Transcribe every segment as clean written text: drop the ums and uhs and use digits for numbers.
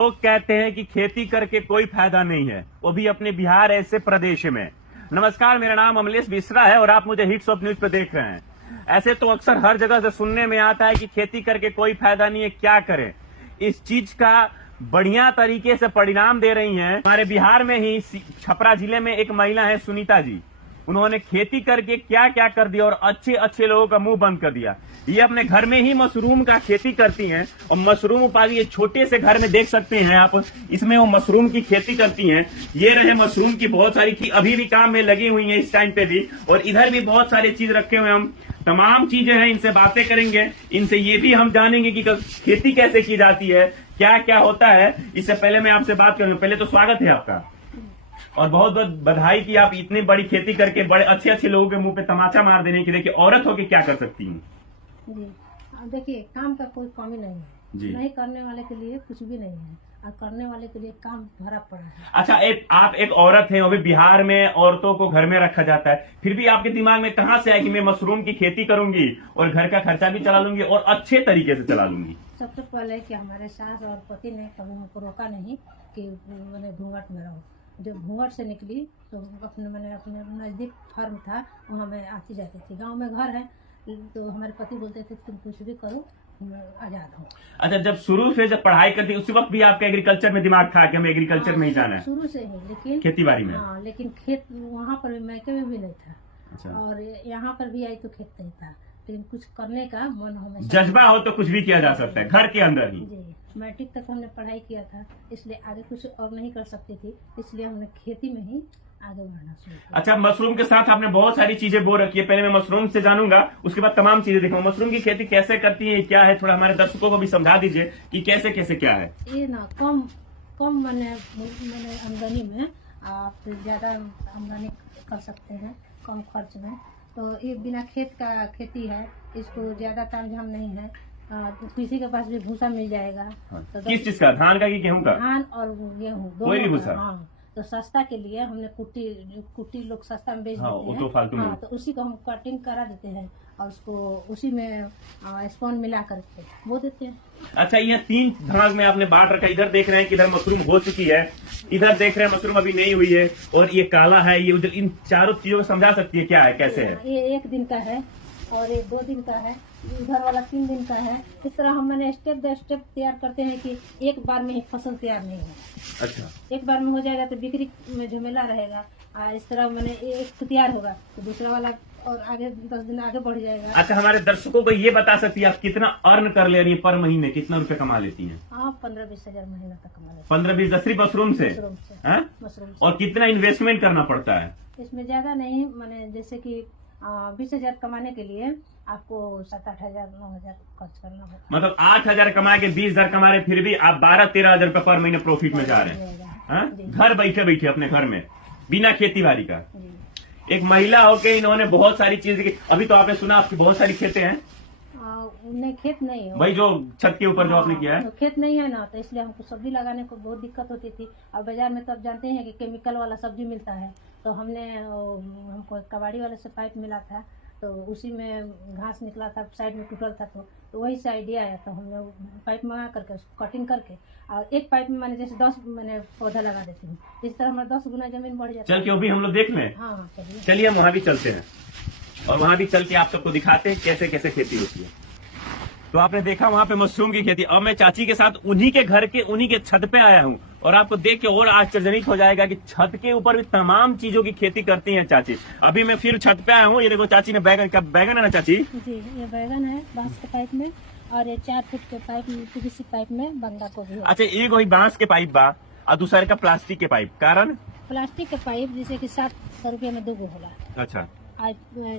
लोग कहते हैं कि खेती करके कोई फायदा नहीं है, वो भी अपने बिहार ऐसे प्रदेश में। नमस्कार, मेरा नाम अमलेश मिश्रा है और आप मुझे हिट्स ऑफ न्यूज पे देख रहे हैं। ऐसे तो अक्सर हर जगह से सुनने में आता है कि खेती करके कोई फायदा नहीं है, क्या करें। इस चीज का बढ़िया तरीके से परिणाम दे रही हैं। हमारे बिहार में ही छपरा जिले में एक महिला है सुनीता जी, उन्होंने खेती करके क्या क्या कर दिया और अच्छे अच्छे लोगों का मुंह बंद कर दिया। ये अपने घर में ही मशरूम का खेती करती हैं और मशरूम उपाधि ये छोटे से घर में देख सकते हैं आप, इसमें वो मशरूम की खेती करती हैं। ये रहे मशरूम की बहुत सारी थी, अभी भी काम में लगी हुई है इस टाइम पे भी, और इधर भी बहुत सारी चीज रखे हुए। हम तमाम चीजें हैं, इनसे बातें करेंगे, इनसे ये भी हम जानेंगे कि खेती कैसे की जाती है, क्या क्या होता है। इससे पहले मैं आपसे बात करूंगा। पहले तो स्वागत है आपका और बहुत बहुत बधाई कि आप इतनी बड़ी खेती करके बड़े अच्छे अच्छे लोगों के मुंह पे तमाचा मार देने की। देखिए, औरत होके क्या कर सकती हैं जी। देखिए, काम का कोई कमी नहीं है जी। नहीं करने वाले के लिए कुछ भी नहीं है और करने वाले के लिए काम भरा पड़ा है। अच्छा, आप एक औरत हैं, अभी बिहार में औरतों को घर में रखा जाता है, फिर भी आपके दिमाग में कहाँ से आया कि मैं मशरूम की खेती करूंगी और घर का खर्चा भी चला लूंगी और अच्छे तरीके से चला लूंगी? सबसे पहले कि हमारे सास और पति ने कभी हमको रोका नहीं कि मैंने घूंघट में रहो। जब घूंघट से निकली तो अपने नजदीक फार्म था, वहाँ मैं आती जाती थी। गांव में घर है तो हमारे पति बोलते थे तुम कुछ भी करो, आजाद हो। अच्छा, जब शुरू से जब पढ़ाई करती उसी वक्त भी आपका एग्रीकल्चर में दिमाग था कि हमें एग्रीकल्चर में ही जाना है? शुरू से ही, लेकिन खेती बाड़ी में। हाँ, लेकिन खेत वहाँ पर मैके में भी नहीं था। अच्छा। और यहाँ पर भी आई तो खेत नहीं था, लेकिन कुछ करने का मन हमें जज्बा हो तो कुछ भी किया जा सकता है घर के अंदर ही। जी, मैट्रिक तक हमने पढ़ाई किया था, इसलिए आगे कुछ और नहीं कर सकती थी, इसलिए हमने खेती में ही आगे बढ़ना शुरू किया। अच्छा, मशरूम के साथ आपने बहुत सारी चीजें बो रखी है। पहले मैं मशरूम से जानूंगा, उसके बाद तमाम चीजें देखूंगा। मशरूम की खेती कैसे करती है, क्या है, थोड़ा हमारे दर्शकों को भी समझा दीजिए कि कैसे कैसे क्या है। ये ना कम मैंने आमदनी में आप ज्यादा आमदनी कर सकते हैं कम खर्च में। तो ये बिना खेत का खेती है, इसको ज्यादा तामझाम नहीं है। तो किसी के पास भी भूसा मिल जाएगा। हाँ। तो किस चीज का? धान का कि गेहूं का? धान और गेहूँ कोई भी दोनों भूसा? का। हाँ, तो सस्ता के लिए हमने कुट्टी लोग सस्ता में बेच देते हैं। तो फालतू में। हाँ, तो उसी को हम कटिंग करा देते हैं और उसको उसी में स्पॉन मिला करके वो देते हैं। अच्छा, ये 3 भाग में आपने बांट रखा है। इधर देख रहे हैं कि इधर मशरूम हो चुकी है, इधर देख रहे हैं मशरूम अभी नहीं हुई है, और ये काला है, ये उधर। इन चारों चीजों को समझा सकती है क्या है, कैसे है? ये 1 दिन का है और ये 2 दिन का है, उधर वाला 3 दिन का है। इस तरह हम मैंने स्टेप बाय स्टेप तैयार करते हैं कि एक बार में ही फसल तैयार नहीं है। अच्छा, एक बार में हो जाएगा तो बिक्री में झमेला रहेगा। इस तरह मैंने एक तैयार होगा तो दूसरा वाला और आगे 10 दिन आगे बढ़ जाएगा। अच्छा, हमारे दर्शकों को ये बता सकती है आप कितना अर्न कर ले रही है पर महीने, कितना रुपए कमा लेती हैं? हाँ, 15-20 हजार महीना तक कमा लेते हैं। 15-20 सिर्फ मशरूम से? हाँ? मशरूम से। और कितना इन्वेस्टमेंट करना पड़ता है इसमें ज्यादा नहीं, मैंने जैसे कि 20 हजार कमाने के लिए आपको 7-8 हजार 9 हजार खर्च करना होगा। मतलब 8,000 कमा के 20,000 कमा रहे, फिर भी आप 12-13 हजार रुपए पर महीने प्रॉफिट में जा रहे हैं। हाँ? घर बैठे बैठे अपने घर में बिना खेती बाड़ी का। एक महिला होके इन्होंने बहुत सारी चीजें की। अभी तो आपने सुना आपकी बहुत सारी खेतें हैं? नहीं, खेत नहीं है भाई, जो छत के ऊपर जो आपने किया है। तो खेत नहीं है ना, तो इसलिए हमको सब्जी लगाने को बहुत दिक्कत होती थी। और बाजार में तो आप जानते हैं कि केमिकल वाला सब्जी मिलता है, तो हमको कबाड़ी वाले से पाइप मिला था, तो उसी में घास निकला था, साइड में टूटल था, तो वही से आइडिया आया। तो हमने पाइप मंगा करके उसको कटिंग करके और एक पाइप में मैंने जैसे 10 मैंने पौधा लगा देती हूँ, इस तरह हमारा 10 गुना जमीन बढ़ जाता है। चल के अभी हम लोग देख लें? हाँ, चलिए हम वहाँ भी चलते हैं और वहाँ भी चल के आप सबको दिखाते हैं कैसे कैसे खेती होती है। तो आपने देखा वहाँ पे मशरूम की खेती। अब मैं चाची के साथ उन्हीं के घर के उन्हीं के छत पे आया हूँ और आपको देख के और आश्चर्यजनित हो जाएगा कि छत के ऊपर भी तमाम चीजों की खेती करती हैं चाची। अभी मैं फिर छत पे आया हूँ। ये देखो चाची ने बैगन है ना चाची? जी, ये बैगन है बांस के पाइप में, और ये 4 फुट के पाइप PVC पाइप में बंदा गोभी है। अच्छा, एक वही बांस के पाइप बा और दूसरे का प्लास्टिक के पाइप। कारण? प्लास्टिक के पाइप जैसे कि 700 रुपये में 2 गो होला। अच्छा।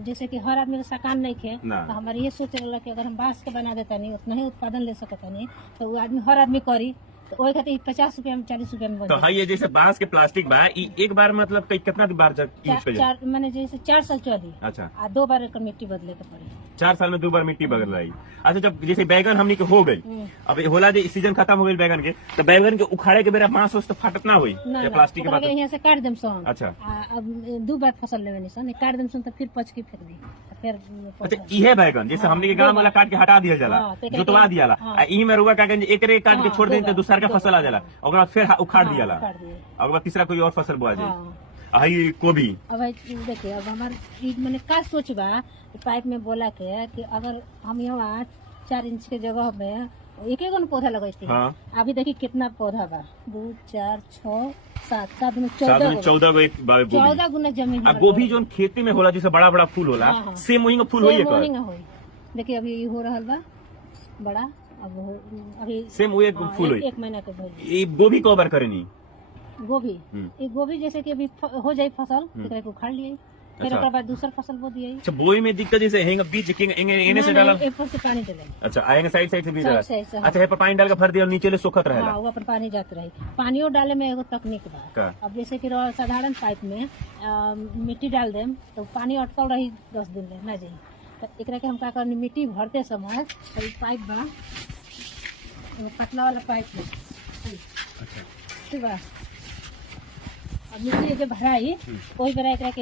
जैसे कि हर आदमी का साकान नहीं खे, ना। तो हमारे ये सोच रहा कि अगर हम बांस के बना देता नहीं उतना ही उत्पादन ले सकता नहीं, तो वो आदमी हर आदमी करी, तो वही खातिर 50 रुपया में 40 रुपया में बन तो हाँ, ये जैसे बांस के प्लास्टिक बा, एक बार मतलब कितना बार यूज कर चार मैंने जैसे 4 साल चौधी। अच्छा। 2 बार एकर मिट्टी बदले के पड़ी। 4 साल में 2 बार मिट्टी बदल रही। अच्छा, जब जैसे बैगन हमनी के हो गई, अब होला जो सीजन खत्म हो गई बैगन के, तो बैगन के उखाड़े के बेरा बांस तो फटत ना हुई या प्लास्टिक के बाद? यहाँ से काट देम सन। अच्छा। अब 2 बार फसल लेवे नहीं सन, काट देम सन तो फिर पच के फेंक दी। फिर अच्छा इहे बैगन जैसे हमने के गांव वाला काट के हटा दिया जाला, हाँ, तो एकरे जोतवा के- दियाला, हाँ। ई में रुआ काट के एक काट के हाँ, छोड़ दें तो दो दूसरा का बार, फसल आ जाला, ओकर बाद फिर उखाड़ हाँ, दियाला, उखाड़ दिए। ओकर बाद तीसरा कोई और फसल बोआ जाए। हाँ। आई गोभी अब देखिए अब हमार मैंने का सोच बा कि पाइप में बोला के कि अगर हम यहाँ 4 इंच के जगह में एक एक पौधा लगते हैं। हाँ। अभी देखिए कितना पौधा बा 2 4 6 7 7 में 14 गो एक बावे गोभी। 14 गुना जमीन अब गोभी जो खेती में होला जैसे बड़ा बड़ा फूल होला, हाँ, हाँ। सेम वही का फूल होई मोर्निंग है, होई। देखिए अभी ये हो रहा बा बड़ा अभी सेम वो एक हाँ, फूल होई। एक महीना के भइल। ये गोभी को बार करेनी। गोभी हम्म। ये गोभी जैसे कि अभी हो जाए फसल एकरा के उखाड़ लिए फिर अच्छा। ओकर बाद दूसरा फसल बो दिए। अच्छा बोई में दिक्कत जैसे हेंगे बीज के एने से डाला, ऊपर से पानी डाले अच्छा आएंगे साइड साइड से बीज डाला, साइड से, हाँ। अच्छा है पर पानी डाल के भर दिया और नीचे ले सुखत रहेला। हाँ वो अपन पानी जाते रही। पानियो डाले में एगो तकनीक बा। का? अब जैसे कि साधारण पाइप में मिट्टी डाल देम तो पानी अटकल रही 10 दिन ले ना जाई, तो एकरा के हम का करनी मिट्टी भरते समय तो ई पाइप बा एगो पतला वाला पाइप है अच्छा ठीक बा। अब मिट्टी जब भराई वही बेरा एकरा के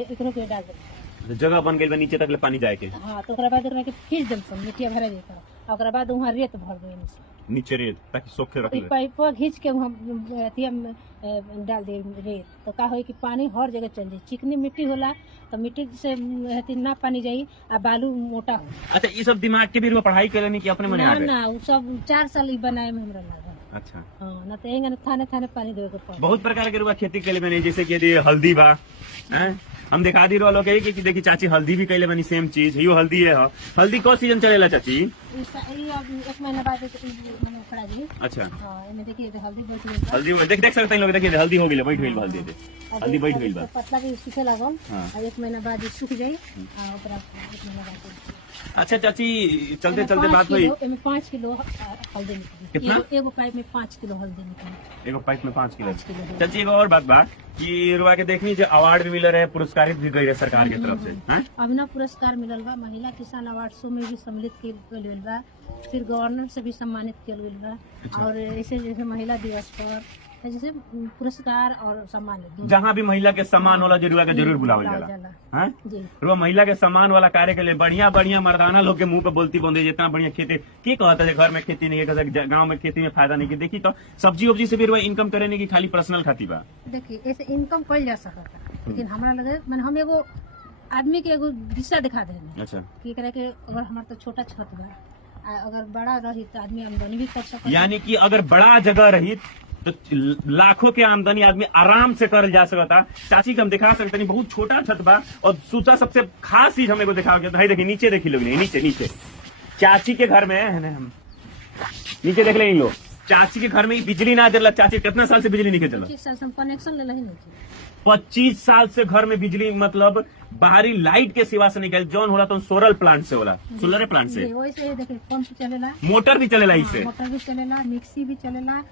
एकरो के डाल दे। जगह बन गई बा नीचे तक ले पानी जाए के, हाँ तो ओकरा बाद एकरा के खींच देम सब मिट्टी भरा जाता ओकरा बाद वहाँ रेत भर देम नीचे रेत ताकि सोखे रख ले। पाइप घींच के हम अथिया में डाल दे रेत तो का होई कि पानी हर जगह चल जाई। चिकनी मिट्टी होला तो मिट्टी से अथी ना पानी जाई आ बालू मोटा हो। अच्छा ये सब दिमाग के भी पढ़ाई करे नहीं कि अपने मन ना आ गए। ना उ सब 4 साल ई बनाए में हमरा लगा। अच्छा हाँ ना तो एंगन थाने थाने पानी देवे के पड़। बहुत प्रकार के रुआ खेती कैले बनी जैसे कि यदि हल्दी बा, हैं? हम दिखा दी रहा लोग कि देखी चाची हल्दी भी कैले बनी सेम चीज यो हल्दी है। हल्दी कौन सीजन चलेला चाची? ई अब 1 महीना बाद मैंने उखड़ा दी। अच्छा हां एमे देखिए हल्दी बैठ गई। हल्दी देख सकते हैं लोग, देखिए हल्दी हो गई बैठ गई हल्दी दे हल्दी बैठ गई बा। पतला भी सूखे लागल हाँ। आ 1 महीना बाद ई सूख जाई आ ओकरा 1 महीना बाद। अच्छा चाची चलते चलते बात हुई, एमे 5 किलो हल्दी निकली। कितना? एगो पाइप में 5 किलो हल्दी निकली। एगो पाइप में 5 किलो। 5 किलो। चाची एगो और बात बा कि रुआ के देखनी जो अवार्ड भी मिल रहे पुरस्कारित भी गई है सरकार की तरफ से, हैं? अभिनव पुरस्कार मिलल बा। महिला किसान अवार्ड शो में भी सम्मिलित किया गइल बा। फिर गवर्नर से भी सम्मानित किया गइल बा। और ऐसे जैसे महिला दिवस पर जैसे पुरस्कार और सम्मान दोनों जहाँ भी महिला के सम्मान होला जरूर के जरूर बुलावल जाला, हैं? जी। रुआ महिला के सम्मान वाला कार्य के लिए बढ़िया बढ़िया मर्दाना लोग के मुंह पे बोलती बंदे जितना बढ़िया खेती की कहता है घर में खेती नहीं है, गांव में खेती में फायदा नहीं की। देखी तो सब्जी उब्जी से भी रुआ इनकम करे नहीं की खाली पर्सनल खाती बा। देखिए ऐसे इनकम कल जा सकता लेकिन हमरा लगे मैंने हम एगो आदमी के एगो दिशा दिखा दे अच्छा कि करे के अगर हमार तो छोटा छत बा अगर बड़ा रही तो आदमी आमदनी भी कर सकता। यानी कि अगर बड़ा जगह रही तो लाखों के आमदनी आदमी आराम से कर जा सकता। चाची के हम दिखा सकते नहीं, बहुत छोटा छत बा और सूचा सबसे खास चीज हमें को दिखा देखिए नीचे देखी लोग नीचे नीचे चाची के घर में है ना, हम नीचे देख लें लोग चाची के घर में बिजली ना दिला। चाची कितना साल से बिजली नहीं दिला? 25 साल से हम कनेक्शन ले रही नहीं 25 साल से घर में बिजली मतलब बाहरी लाइट के सिवा से निकल जौन होला तो सोलर प्लांट से होला, सोलर प्लांट से वैसे देखिए पंप चलेला, मोटर भी चलेला इससे, मोटर भी चलेला, मिक्सी भी चलेला,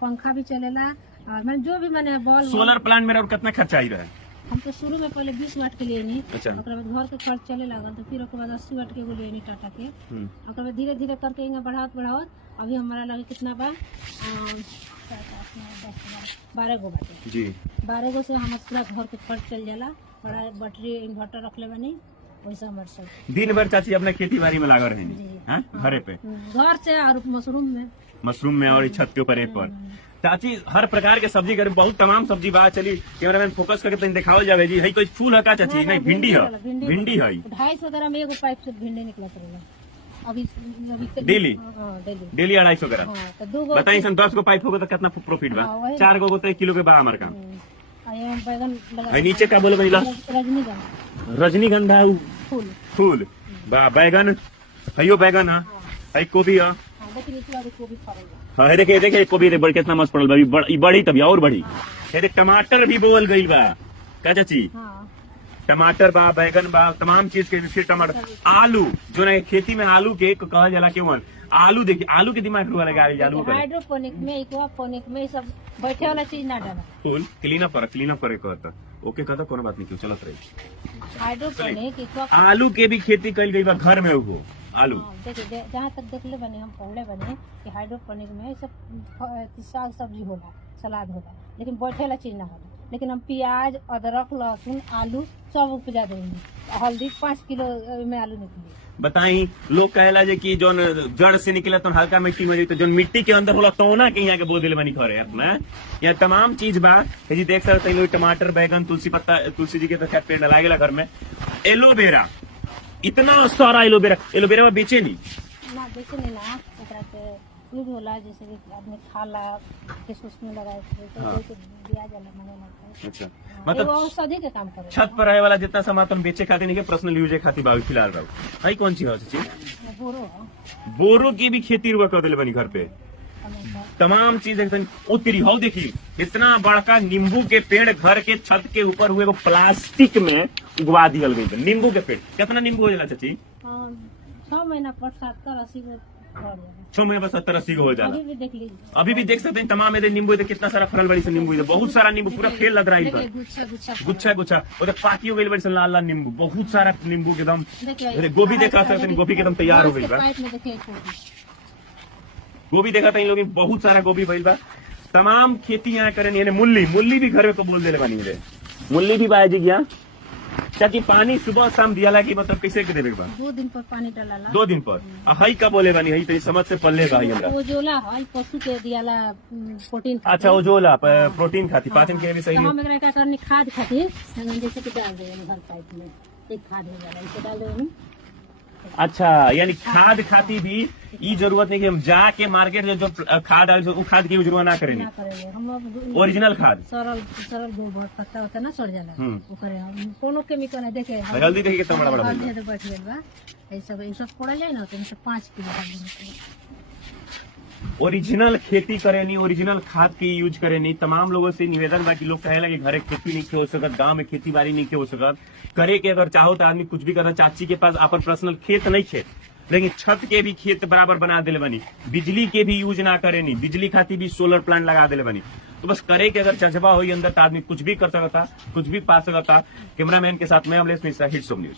पंखा भी चलेला। मैंने जो भी मैंने बॉल सोलर प्लांट मेरा और कितना खर्चा आई रहा है? हम तो शुरू में पहले 20 वाट के लिए नहीं, अच्छा। ओकरा बाद घर के खर्च चले लागल तो फिर ओकरा बाद 80 वाट के एगो लिए नहीं टाटा के। ओकरा बाद धीरे धीरे करके इनका बढ़ावत बढ़ावत अभी हमारा लगे कितना बा 12 गो बाटे जी। 12 गो से हमारे पूरा घर के खर्च चल जाला। बड़ा बैटरी इन्वर्टर रख ले बनी वैसे हमारे सब दिन भर चाची अपने खेती बाड़ी में लगा रहे जी। हैं घरे पे घर से और मशरूम में और छत के ऊपर पर चाची हर प्रकार के सब्जी करे बहुत तमाम सब्जी बा। चली कैमरामैन फोकस करके तनी दिखाओ जावे जी। है कोई फूल है का चाची? नहीं भिंडी है, भिंडी है 250 ग्राम एगो पाइप से भिंडी निकला करेला अभी डेली डेली डेली 250 ग्राम। हाँ तो 2 गो बताइए सन 10 गो पाइप होगा तो कितना प्रॉफिट बा? हाँ, वही। 4 गो तो 1 किलो के बा हमारे काम। बैगन लगा है नीचे क्या बोले बनीला? रजनीगंधा रजनीगंधा फूल फूल बा, बैगन है बैगन है कोबी है। हाँ देखिए निकला भी गोभी फरल बा। हाँ देखिए देखिए कोबी बड़ कितना मस्त पड़ल बा, बढ़ी तभी और बढ़ी। ये टमाटर भी बोल गई बा का चाची? हाँ टमाटर बा, बैगन बा, तमाम चीज के फिर टमाटर, आलू जो ना खेती में आलू के कहा जाला क्यों? आलू देखिए आलू के दिमाग रुआ लगा आलू करे हाइड्रोपोनिक में एक्वापोनिक में सब बैठे वाला चीज ना डाला। फूल क्लीन अप करे कहता ओके कहता कोनो बात नहीं क्यों चलत रही। हाइड्रोपोनिक आलू के भी खेती कल गई बा घर में वो आलू। देखिए जहाँ तक देखले बने हम पढ़ले बने कि हाइड्रोपोनिक में सब साग सब्जी होला, सलाद होला, लेकिन बैठे वाला चीज ना होला। लेकिन हम प्याज, अदरक, लहसुन, आलू सब उपजा देंगे। हल्दी 5 किलो में आलू निकली। बताई लोग कहेला जे कि जोन जड़ से निकला तो हल्का मिट्टी में तो जोन मिट्टी के अंदर होला तो ना कि यहाँ के बो दिल बनी खरे अपना यहाँ तमाम चीज बा। ये जी देख सकते हैं लोग, टमाटर, बैगन, तुलसी पत्ता, तुलसी जी के तो खैर पेड़ लागेला घर में। एलोवेरा, इतना सारा एलोवेरा में बेचे नहीं ना बेचे नहीं ना, एकरा के यूज होला, जैसे कि आदमी खाला के उसमें लगाए तो हाँ। दिया जाला मने लगता है। अच्छा मतलब मतलब वो औषधि के काम करे। छत पर रहे वाला जितना सामान तुम बेचे खाते नहीं के पर्सनल यूज खाती बाबू फिलहाल रहो। भाई कौन सी है चीज? बोरो है, बोरो की भी खेती रुआ कर दिले बनी घर पे। टमाटर। तमाम चीज एकदम उतरी हो। देखिए इतना बड़का नींबू के पेड़ घर के छत के ऊपर हुए वो प्लास्टिक में उगवा दिया गई। नींबू के पेड़ कितना नींबू हो जाला चाची? 6 महीना पर 70-80 में बढ़ जाएगा। 6 महीने पर 70-80 हो जाला। अभी भी देख लीजिए, अभी भी देख सकते हैं तमाम इधर नींबू इधर कितना सारा फरल बड़ी से नींबू इधर बहुत सारा नींबू पूरा फेल लग रहा है इधर। देखिए गुच्छा गुच्छा गुच्छा उधर पाकी हो गई बड़ी से लाल लाल नींबू, बहुत सारा नींबू के एकदम। देखिए अरे गोभी देखा सकते हैं, गोभी के एकदम तैयार हो गई बा। पाइप में देखिए गोभी। गोभी देखा था इन लोग बहुत सारा गोभी भइल बा। तमाम खेती यहाँ करें। यानी मूली भी घर में को बोल देले बानी रे। मूली भी बाय जी गया ताकि पानी सुबह शाम दियाला की मतलब कैसे के देवे के बा? 2 दिन पर पानी डालाला। 2 दिन पर। हई का बोले बानी हई तो समझ से पल्ले बा हई हमरा। वो जोला है पशु के दियाला प्रोटीन। अच्छा वो जोला प्रोटीन खाती पाचन के भी सही तो नहीं। हम एकरा का करनी खाद खातिर जैसे कि डाल देंगे घर पाइप में, एक खाद हो जाएगा, इसे डाल देंगे। अच्छा यानी खाद खाती भी ई जरूरत नहीं कि हम जाके मार्केट में जो खाद आवे वो खाद की जरूरत ना करेनी। ना करेंगे हम लोग ओरिजिनल खाद सरल गोबर पत्ता होता है ना, सड़ जाला वो करे हम कोनो केमिकल है। देखे जल्दी देखिए कितना बड़ा बड़ा हल्दी बन है तो बैठ गया बा। ये सब पड़ा जाए ना तो इनसे 5 किलो हल्दी निकले। ओरिजिनल खेती करेनी, ओरिजिनल खाद की यूज करेनी। तमाम लोगों से निवेदन बा कि लोग कहेला कि घरे खेती नहीं हो सकत, गांव में खेती बाड़ी नहीं हो सकत। करे के अगर चाहो तो आदमी कुछ भी करना। चाची के पास अपन पर्सनल खेत नहीं खेत, लेकिन छत के भी खेत बराबर बना दिले बनी। बिजली के भी यूज ना करेनी, बिजली खाती भी सोलर प्लांट लगा दिले बनी। तो बस करे के अगर जज्बा हो अंदर तो आदमी कुछ भी कर सकता, कुछ भी पा सकता। कैमरामैन के साथ मैं Amlesh Mishra, hits of news.